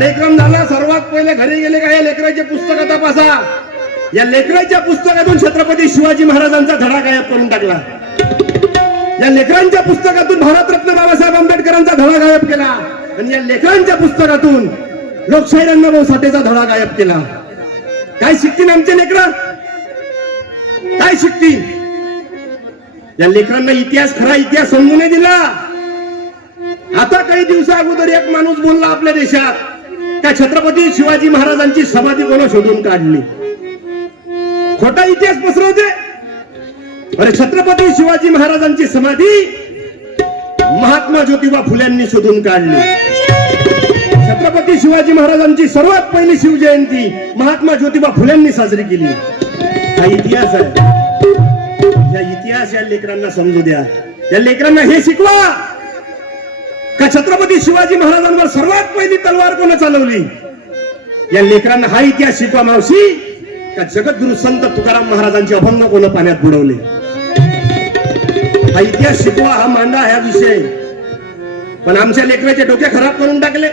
कार्यक्रम झाला. सर्वात पहिले घरी गेले का या लेकराचे पुस्तक तपासा. या लेकराच्या पुस्तकातून छत्रपती शिवाजी महाराजांचा धडा गायब करून टाकला. या लेकरांच्या पुस्तकातून भारतरत्न बाबासाहेब आंबेडकरांचा धडा गायब केला आणि या लेकरांच्या पुस्तकातून लोकशाही अण्णाभाऊ साठेचा धडा गायब केला. काय शिकतील आमचे लेकरं? काय शिकतील? या लेकरांना इतिहास, खरा इतिहास समजून नाही दिला. आता काही दिवसा अगोदर एक माणूस बोलला आपल्या देशात त्या छत्रपती शिवाजी महाराजांची समाधी कोण शोधून काढली. खोटा इतिहास पसरवते. अरे छत्रपती शिवाजी महाराजांची समाधी महात्मा ज्योतिबा फुल्यांनी शोधून काढली. छत्रपती शिवाजी महाराजांची सर्वात पहिली शिवजयंती महात्मा ज्योतिबा फुल्यांनी साजरी केली. हा इतिहास आहे. या इतिहास या लेकरांना समजू द्या. या लेकरांना हे शिकवा का छत्रपती शिवाजी महाराजांवर सर्वात पहिली तलवार कोण चालवली. या लेकरांना हा इतिहास शिकवा मावशी का जगद्गुरु संत तुकाराम महाराजांचे अभंग कोण पाण्यात बुडवले. हा इतिहास शिकवा, हा मांडा, हा विषय. पण आमच्या लेकराचे डोके खराब करून टाकले.